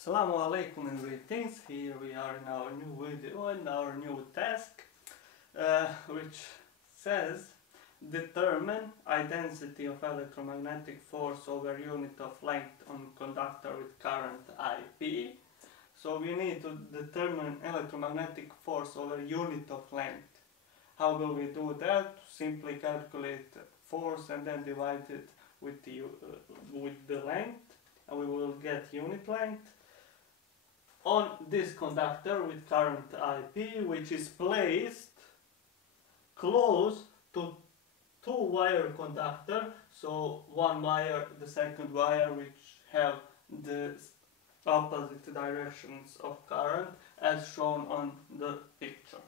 Assalamu alaikum and greetings. Here we are in our new video and our new task, which says determine identity of electromagnetic force over unit of length on conductor with current IP. So we need to determine electromagnetic force over unit of length. How will we do that? Simply calculate force and then divide it with the length, and we will get unit length on this conductor with current IP, which is placed close to two-wire conductor. So one wire, the second wire, which have the opposite directions of current as shown on the picture.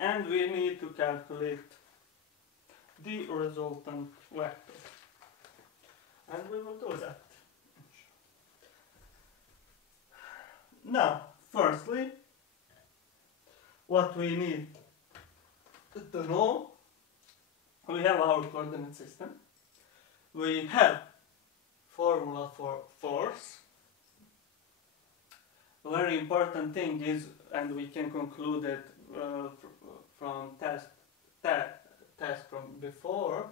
And we need to calculate the resultant vector. And we will do that. Now, firstly, what we need to know, we have our coordinate system, we have formula for force. A very important thing is, and we can conclude it from test from before,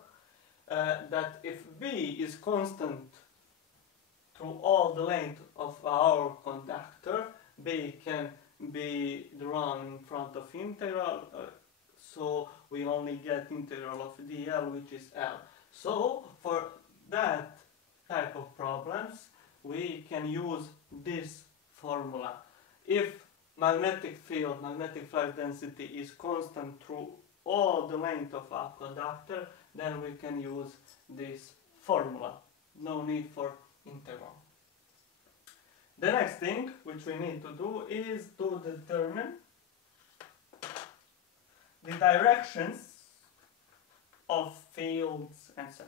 that if V is constant through all the length of our conductor, B can be drawn in front of integral, so we only get integral of dl, which is L. So for that type of problems, we can use this formula. If magnetic field, magnetic flux density is constant through all the length of our conductor, then we can use this formula. No need for integral. The next thing which we need to do is to determine the directions of fields and such.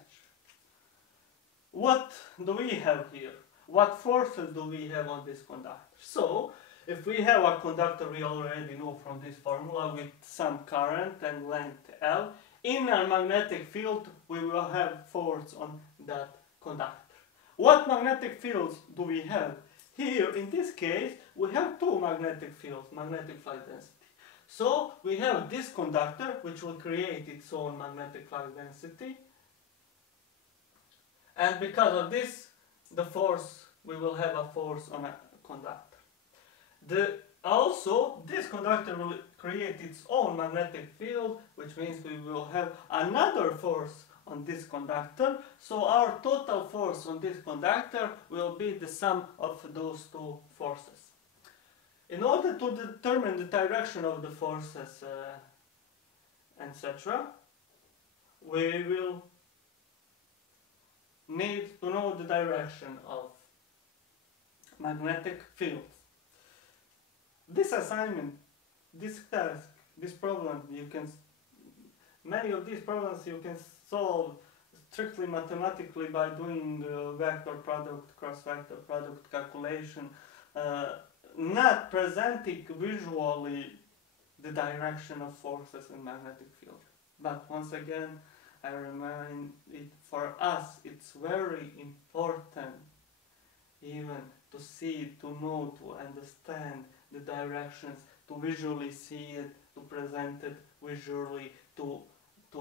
What do we have here? What forces do we have on this conductor? So, if we have a conductor, we already know from this formula, with some current and length L, in a magnetic field we will have force on that conductor. What magnetic fields do we have? Here, in this case, we have two magnetic fields, magnetic flux density. So, we have this conductor, which will create its own magnetic flux density. And because of this, we will have a force on a conductor. Also, this conductor will create its own magnetic field, which means we will have another force on this conductor. So our total force on this conductor will be the sum of those two forces. In order to determine the direction of the forces, etc., we will need to know the direction of magnetic fields. This assignment, this task, this problem, many of these problems you can solve strictly mathematically by doing vector product, cross vector product calculation, not presenting visually the direction of forces in magnetic field. But once again, I remind it, for us it's very important even to see, to know, to understand the directions, to visually see it, to present it visually, to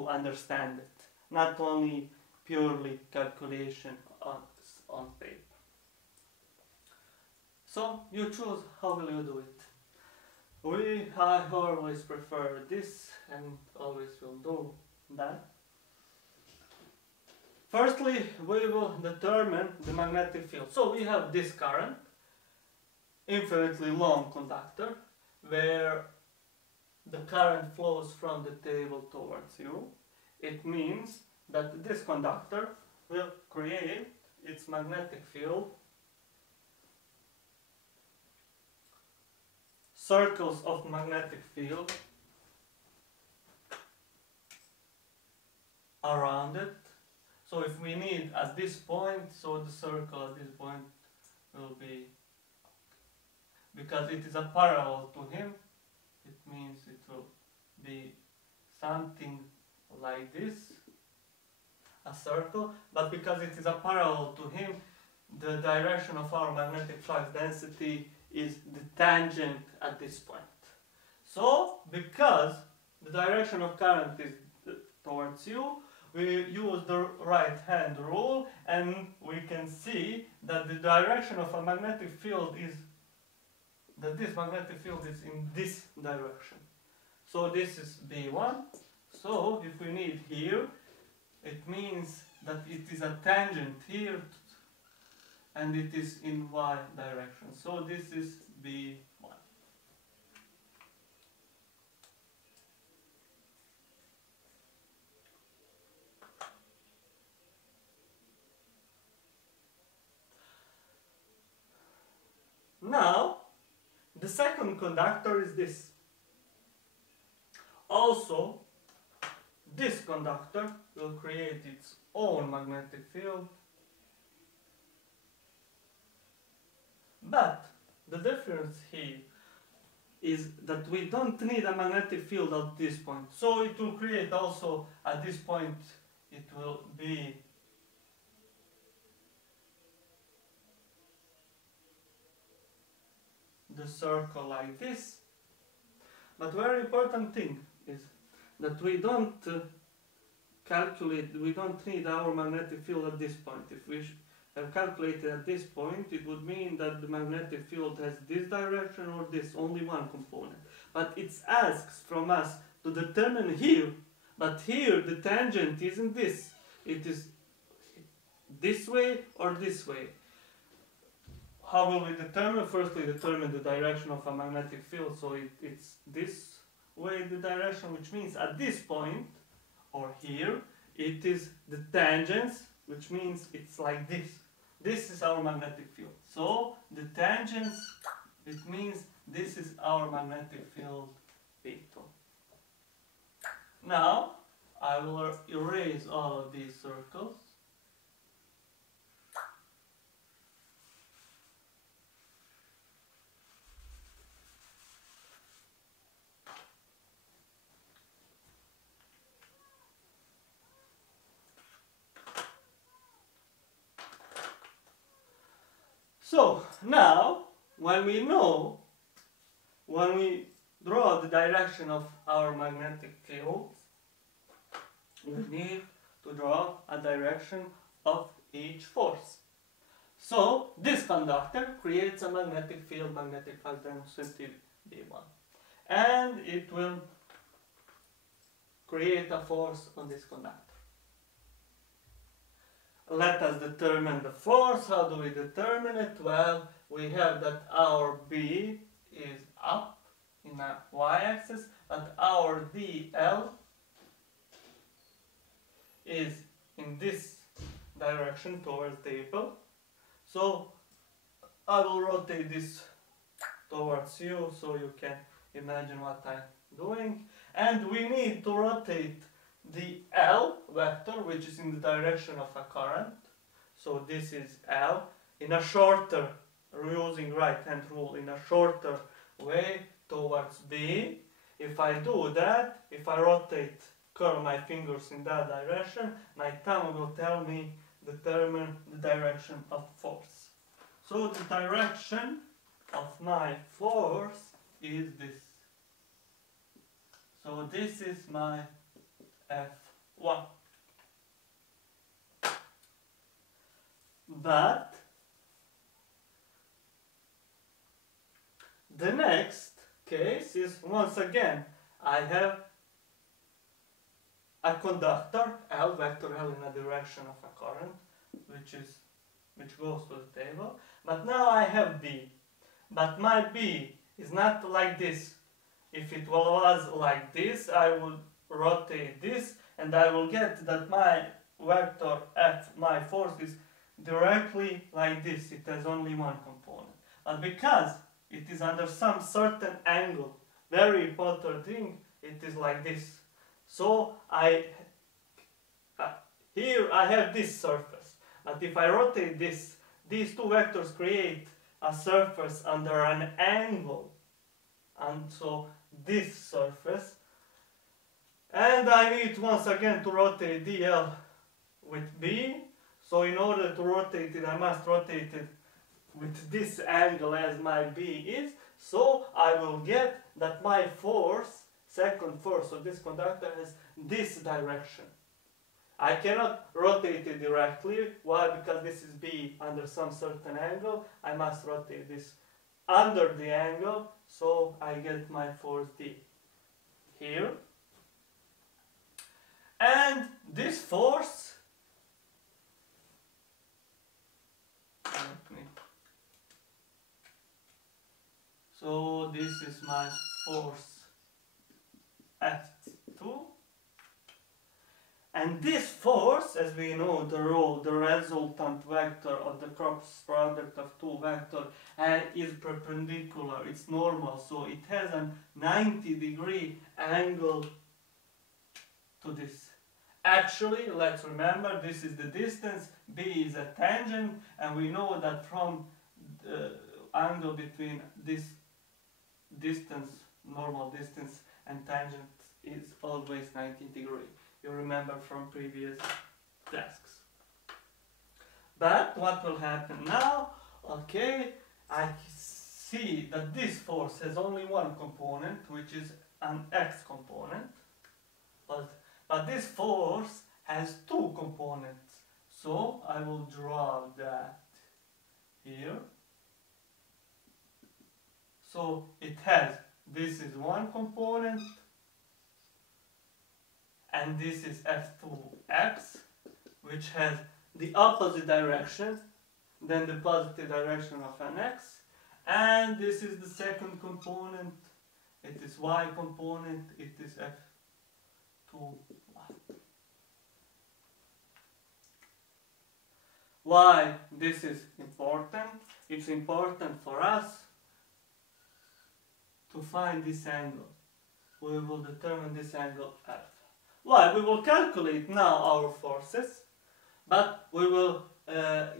understand it. Not only purely calculation on paper. So you choose how will you do it. I always prefer this and always will do that. Firstly, we will determine the magnetic field. So we have this current, infinitely long conductor, where the current flows from the table towards you. It means that this conductor will create its magnetic field, circles of magnetic field around it. So if we need at this point, so the circle at this point will be, because it is a parallel to him, it means it will be something like this, a circle, but because it is a parallel to him, the direction of our magnetic flux density is the tangent at this point. So, because the direction of current is towards you, we use the right hand rule, and we can see that the direction of a magnetic field is that this magnetic field is in this direction. So this is B1. So if we need here, it means that it is a tangent here and it is in Y direction. So this is B1. Now, the second conductor is this. Also, this conductor will create its own magnetic field. But the difference here is that we don't need a magnetic field at this point. So it will create also at this point, it will be the circle like this. But very important thing is that we don't calculate, we don't need our magnetic field at this point. If we have calculated at this point, it would mean that the magnetic field has this direction or this, only one component. But it asks from us to determine here, but here the tangent isn't this. It is this way or this way. How will we determine? First, we determine the direction of a magnetic field, so it's this way the direction, which means at this point, or here, it is the tangents, which means it's like this. This is our magnetic field. So, the tangents, it means this is our magnetic field P2. Now, I will erase all of these circles. So now, when we draw the direction of our magnetic field, we need to draw a direction of each force. So this conductor creates a magnetic field, magnetic flux density B1, and it will create a force on this conductor. Let us determine the force. How do we determine it? Well, we have that our B is up in a y-axis, but our DL is in this direction towards the apple. So I will rotate this towards you so you can imagine what I'm doing. And we need to rotate the L vector, which is in the direction of a current. So this is L in a shorter, using right hand rule, in a shorter way towards B. If I do that, if I rotate, curl my fingers in that direction, my thumb will tell me, determine the direction of force. So the direction of my force is this. So this is my F1. But the next case is, once again, I have a conductor, L, vector L, in a direction of a current, which goes to the table. But now I have B. But my B is not like this. If it was like this, I would rotate this, and I will get that my vector F, my force, is directly like this. It has only one component. But because it is under some certain angle, very important thing, it is like this. So here I have this surface. But if I rotate this, these two vectors create a surface under an angle. And so this surface, and I need once again to rotate DL with B, So in order to rotate it, I must rotate it with this angle as my B is. So I will get that my force, second force of this conductor, has this direction. I cannot rotate it directly. Why? Because this is B under some certain angle. I must rotate this under the angle, so I get my force D here. And this force, so this is my force F2. And this force, as we know, the resultant vector of the cross product of two vectors is perpendicular, it's normal, so it has a 90-degree angle to this. Actually, let's remember, this is the distance, B is a tangent, and we know that from the angle between this distance, normal distance, and tangent is always 90 degrees. You remember from previous tasks. But what will happen now? Okay, I see that this force has only one component, which is an X component. But this force has two components. So I will draw that here. So it has, this is one component, and this is F2x, which has the opposite direction than the positive direction of an x. And this is the second component, it is y component, it is F2y. Why this is important? It's important for us to find this angle. We will determine this angle F. Why? We will calculate now our forces, but we will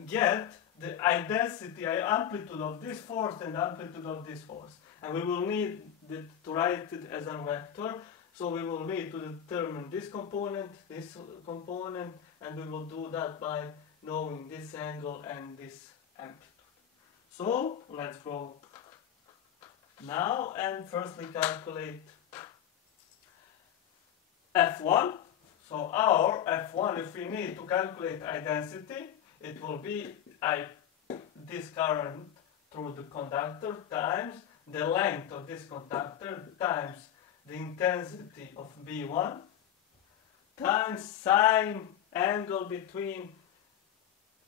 get the density, amplitude of this force and amplitude of this force. And we will need to write it as a vector. So we will need to determine this component, and we will do that by knowing this angle and this amplitude. So let's go now and firstly calculate F1. So our F1, if we need to calculate density, it will be this current through the conductor times the length of this conductor times the intensity of B1 times sine angle between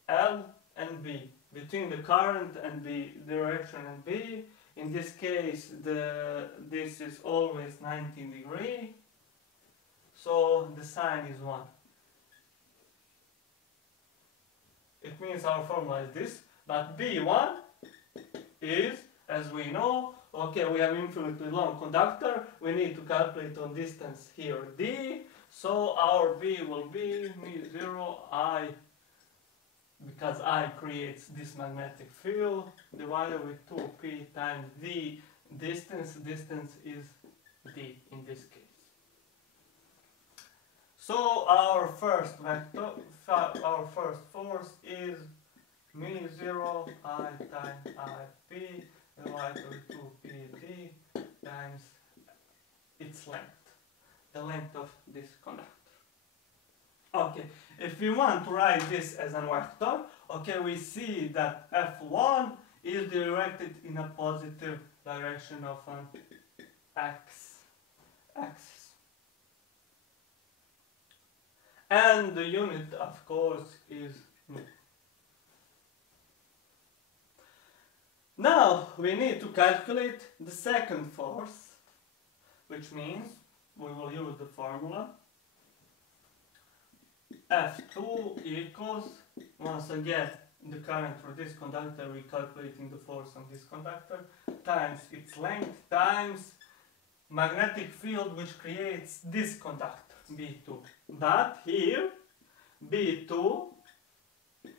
L and B, between the current and the direction and B. In this case, this is always 90 degrees. So the sine is 1. It means our formula is this, but B1 is, as we know, okay, we have infinitely long conductor, we need to calculate on distance here D, so our B will be mu0 I, because I creates this magnetic field, divided with 2p times the distance is D in this case. So our first vector, our first force is mu0 I times Ip divided with 2pd times its length, the length of this conductor. Okay, if we want to write this as a vector, okay, we see that F1 is directed in a positive direction of an axis. And the unit, of course, is mu. Now we need to calculate the second force, which means we will use the formula F2 equals, once again, the current through this conductor, we're calculating the force on this conductor, times its length, times magnetic field which creates this conductor, B2. But here, B2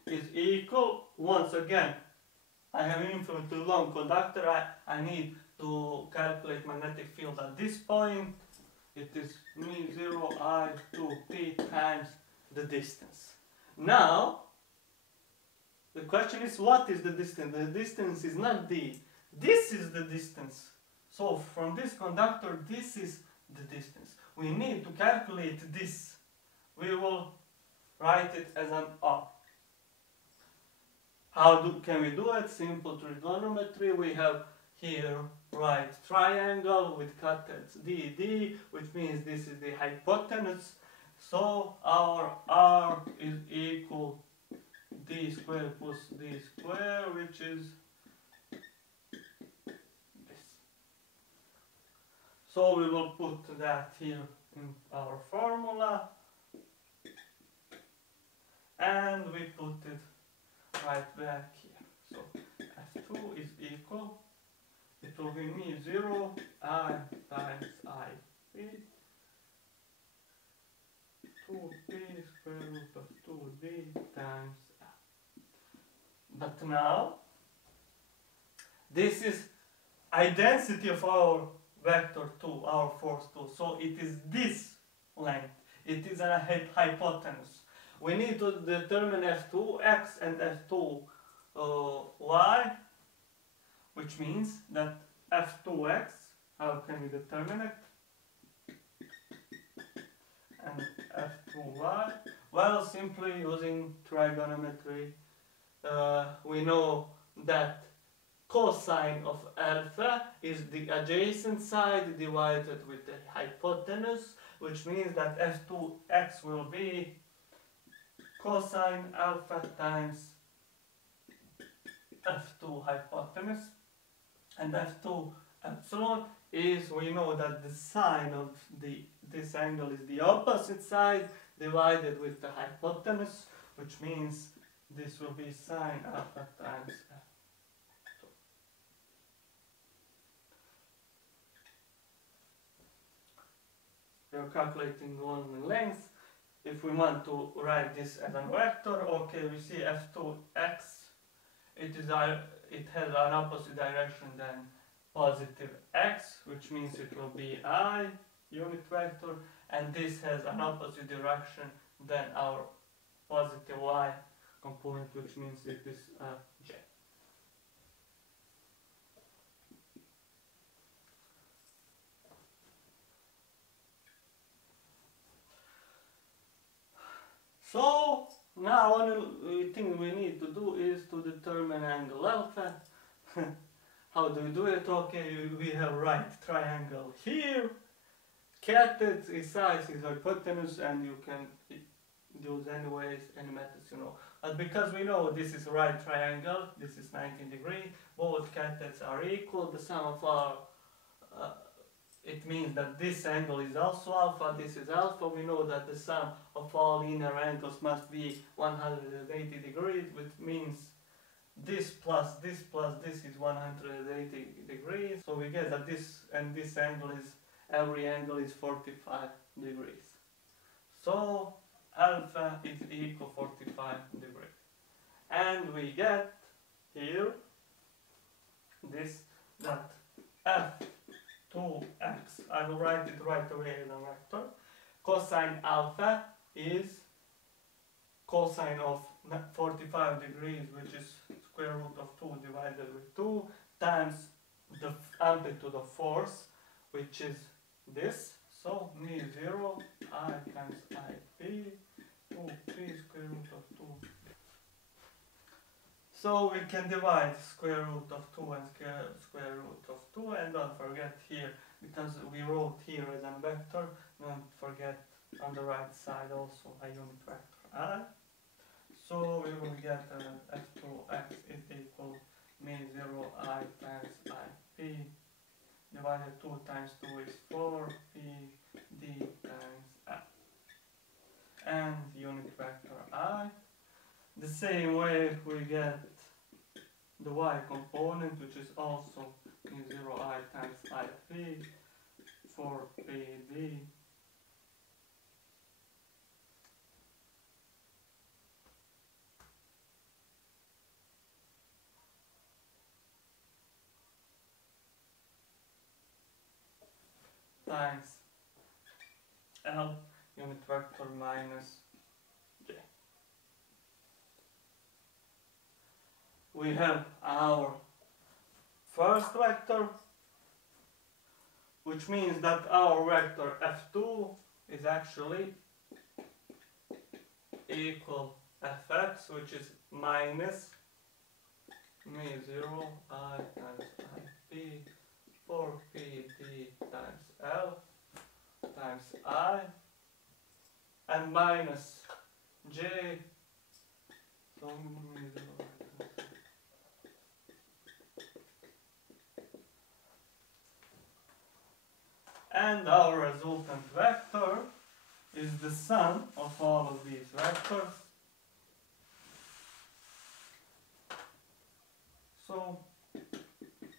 is equal, once again, I have an infinitely long conductor, I need to calculate magnetic field at this point. It is mu0 I 2p times the distance. Now, The question is, what is the distance? The distance is not d. This is the distance. So from this conductor, this is the distance. We need to calculate this. We will write it as an R. Can we do it? Simple trigonometry. We have here right triangle with cathets DD, which means this is the hypotenuse. So our R is equal d square plus d square, which is this. So we will put that here in our formula, and we put it right back here. So F2 is equal, it will be me 0 I times I p 2p square root of 2d times F. But now this is identity of our vector 2, our force 2. So it is this length. It is a hypotenuse. We need to determine F2x and F2y, which means that F2x, how can we determine it? And F2y, well, simply using trigonometry. We know that cosine of alpha is the adjacent side divided with the hypotenuse, which means that F2x will be cosine alpha times F2 hypotenuse, and F2 epsilon is, we know that the sine of this angle is the opposite side divided with the hypotenuse, which means this will be sine alpha times F2. We are calculating one length. If we want to write this as a vector, okay, we see F2x, it has an opposite direction than positive x, which means it will be I unit vector, and this has an opposite direction than our positive y component, which means it is j. So now only thing we need to do is to determine angle alpha. How do we do it? Okay, we have right triangle here. Cathets is size is hypotenuse, and you can use anyways any methods you know. But because we know this is right triangle, this is 90 degrees, both cathets are equal. The sum of our it means that this angle is also alpha, this is alpha. We know that the sum of all inner angles must be 180 degrees, which means this plus this is 180 degrees. So we get that this and this angle is, every angle is 45 degrees. So alpha is equal 45 degrees. And we get here this, that F2x, I will write it right away in a vector. Cosine alpha is cosine of 45 degrees, which is square root of 2 divided with 2, times the amplitude of force, which is this. So me 0 I times IP 2p square root of 2. So we can divide square root of 2 and square root of 2, and don't forget here, because we wrote here as a vector, don't forget on the right side also a unit vector I. So we will get F2x is equal me 0 I times IP divided 2 times 2 is 4p d times f, and unit vector I. The same way we get the y component, which is also me 0 I times IP 4pd times L unit vector minus j. we have our first vector, which means that our vector f2 is actually equal fx, which is minus mu0 I times ip 4pd times L times I, and minus j, so mu0 and our resultant vector is the sum of all of these vectors. So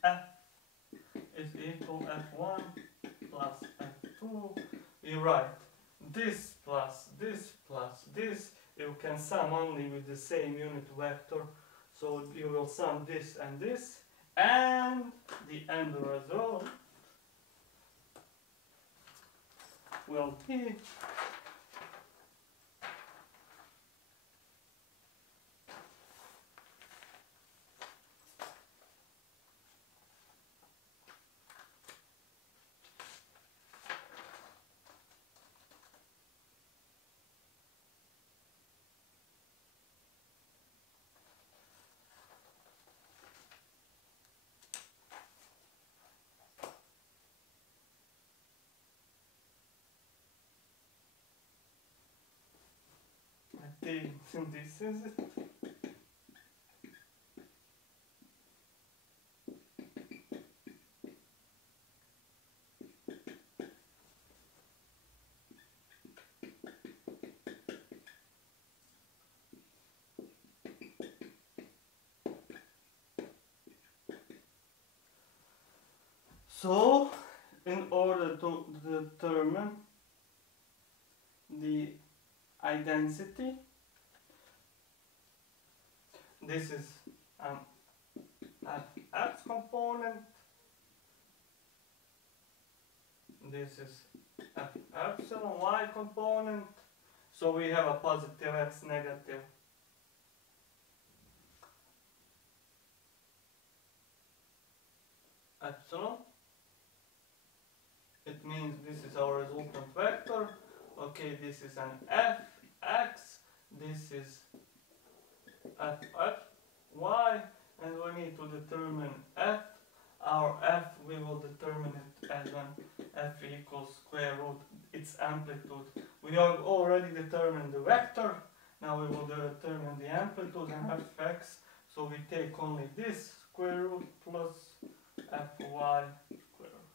f is equal f1 plus f2. You write this plus this plus this. You can sum only with the same unit vector. So you will sum this, and the end result will be this is it. So, in order to determine the identity, this is an x component, this is f epsilon y component, so we have a positive x, negative epsilon. It means this is our resultant vector. Okay, this is an fx, this is fy, and we need to determine f. Our f, we will determine it as an f equals square root its amplitude. We have already determined the vector. Now we will determine the amplitude and fx. So we take only this square root plus fy square root.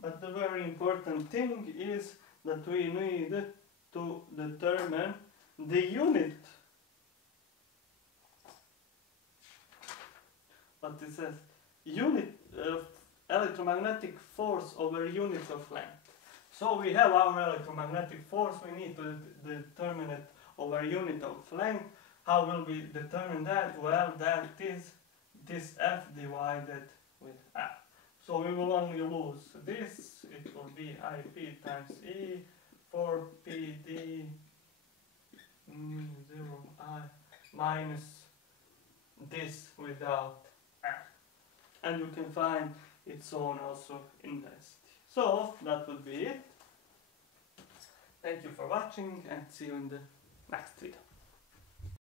But the very important thing is that we need to determine the unit. But it says unit of electromagnetic force over units of length. So we have our electromagnetic force, we need to determine it over unit of length. How will we determine that? Well, that is this f divided with f. So we will only lose this, it will be ip times e 4pd mu0 I minus this without f. And you can find its own also intensity. So that would be it. Thank you for watching and see you in the next video.